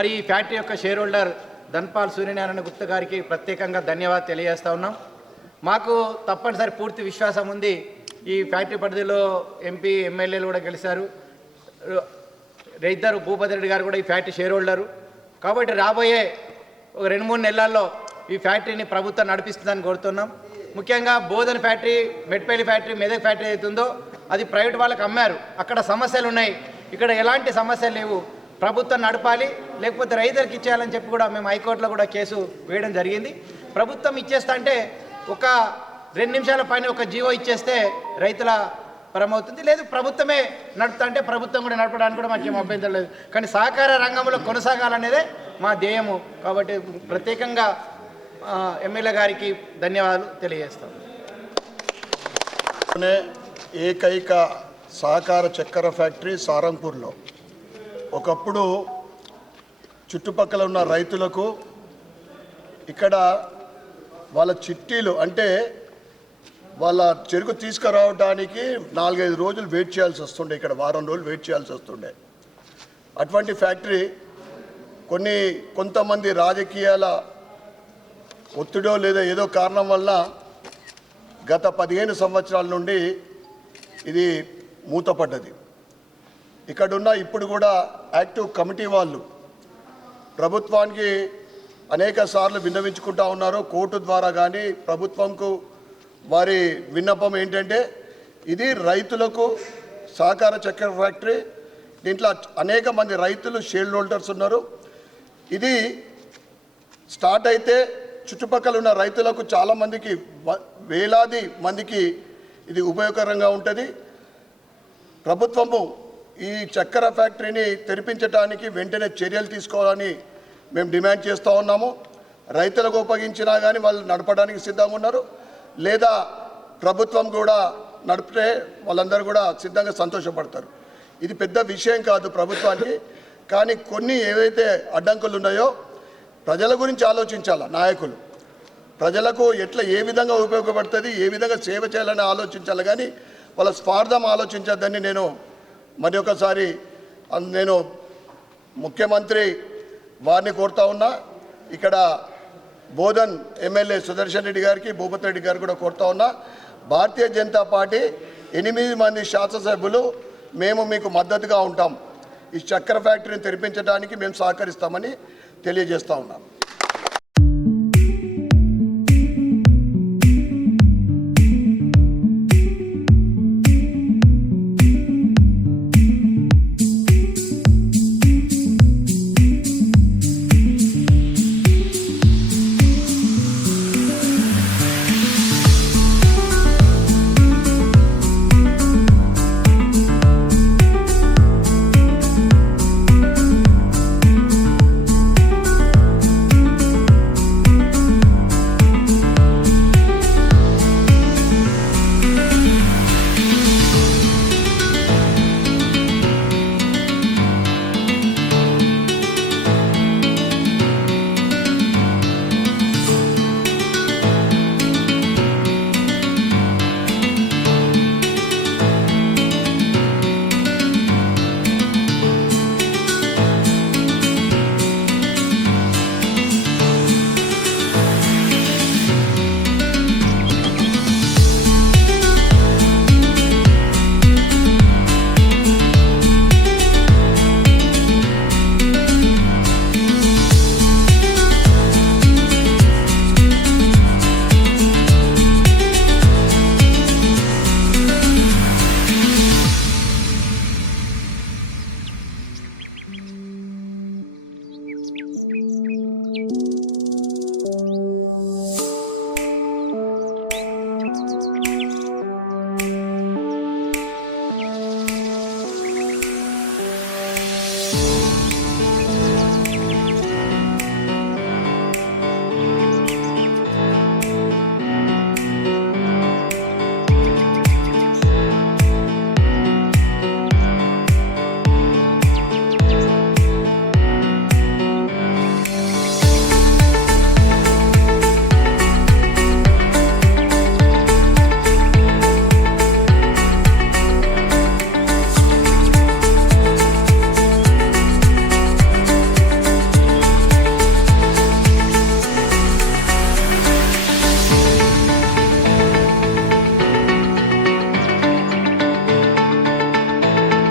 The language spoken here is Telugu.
మరి ఈ ఫ్యాక్టరీ యొక్క షేర్ హోల్డర్ ధన్పాల్ సూర్యనారాయణ గుప్తా గారికి ప్రత్యేకంగా ధన్యవాదాలు తెలియజేస్తూ ఉన్నాం. మాకు తప్పనిసరి పూర్తి విశ్వాసం ఉంది. ఈ ఫ్యాక్టరీ పరిధిలో ఎంపీ ఎమ్మెల్యేలు కూడా గెలిచారు. ఇద్దరు భూపతి రెడ్డి గారు కూడా ఈ ఫ్యాక్టరీ షేర్ హోల్డరు. కాబట్టి రాబోయే ఒక 2-3 నెలల్లో ఈ ఫ్యాక్టరీని ప్రభుత్వం నడిపిస్తుందని కోరుతున్నాం. ముఖ్యంగా Bodhan factory, Metpalli factory, Medak factory అవుతుందో అది ప్రైవేట్ వాళ్ళకి అమ్మారు. అక్కడ సమస్యలు ఉన్నాయి, ఇక్కడ ఎలాంటి సమస్యలు లేవు. ప్రభుత్వం నడపాలి, లేకపోతే రైతులకు ఇచ్చేయాలని చెప్పి కూడా మేము హైకోర్టులో కూడా కేసు వేయడం జరిగింది. ప్రభుత్వం ఇచ్చేస్తా అంటే ఒక 2 నిమిషాల పైన ఒక జీవో ఇచ్చేస్తే రైతుల పరమవుతుంది. లేదు ప్రభుత్వమే నడుపుతా అంటే ప్రభుత్వం కూడా నడపడానికి కూడా మాకేం అభ్యంతరం లేదు. కానీ సహకార రంగంలో కొనసాగాలనేదే మా ధ్యేయము. కాబట్టి ప్రత్యేకంగా ఎమ్మెల్యే గారికి ధన్యవాదాలు తెలియజేస్తాం. ఏకైక సహకార చక్కెర ఫ్యాక్టరీ సారంపూర్లో ఒకప్పుడు చుట్టుపక్కల ఉన్న రైతులకు ఇక్కడ వాళ్ళ చిట్టీలు అంటే వాళ్ళ చెరుకు తీసుకురావడానికి 4-5 రోజులు వెయిట్ చేయాల్సి వస్తుండే, ఇక్కడ వారం రోజులు వెయిట్ చేయాల్సి వస్తుండే. అటువంటి ఫ్యాక్టరీ కొంతమంది రాజకీయాల ఒత్తిడో లేదా ఏదో కారణం వల్ల గత 15 సంవత్సరాల నుండి ఇది మూతపడ్డది. ఇక్కడున్న ఇప్పుడు కూడా యాక్టివ్ కమిటీ వాళ్ళు ప్రభుత్వానికి అనేక సార్లు విన్నవించుకుంటా ఉన్నారు. కోర్టు ద్వారా కానీ ప్రభుత్వంకు వారి విన్నపం ఏంటంటే ఇది రైతులకు సహకార చక్కెర ఫ్యాక్టరీ, దీంట్లో అనేక మంది రైతులు షేర్ హోల్డర్స్ ఉన్నారు. ఇది స్టార్ట్ అయితే చుట్టుపక్కల ఉన్న రైతులకు చాలామందికి, వేలాది మందికి ఇది ఉపయోగకరంగా ఉంటుంది. ప్రభుత్వము ఈ చక్కెర ఫ్యాక్టరీని తెరిపించడానికి వెంటనే చర్యలు తీసుకోవాలని మేము డిమాండ్ చేస్తూ ఉన్నాము. రైతులకు ఉపయోగించినా కానీ వాళ్ళు నడపడానికి సిద్ధంగా ఉన్నారు, లేదా ప్రభుత్వం కూడా నడిపితే వాళ్ళందరూ కూడా సిద్ధంగా సంతోషపడతారు. ఇది పెద్ద విషయం కాదు ప్రభుత్వానికి. కానీ కొన్ని ఏవైతే అడ్డంకులు ఉన్నాయో ప్రజల గురించి ఆలోచించాలి. నాయకులు ప్రజలకు ఏ విధంగా ఉపయోగపడుతుంది, ఏ విధంగా సేవ చేయాలని ఆలోచించాలి, కానీ వాళ్ళ స్వార్థం ఆలోచించద్దని నేను మరి ఒకసారి నేను ముఖ్యమంత్రి వారిని కోరుతా ఉన్నా. ఇక్కడ బోధన్ ఎమ్మెల్యే సుదర్శన్ రెడ్డి గారికి, భూపతి రెడ్డి గారికి కూడా కోరుతా ఉన్నా. భారతీయ జనతా పార్టీ 8 మంది శాసనసభ్యులు మేము మీకు మద్దతుగా ఉంటాం. ఈ చక్కెర ఫ్యాక్టరీని తెరిపించడానికి మేము సహకరిస్తామని తెలియజేస్తూ ఉన్నాం.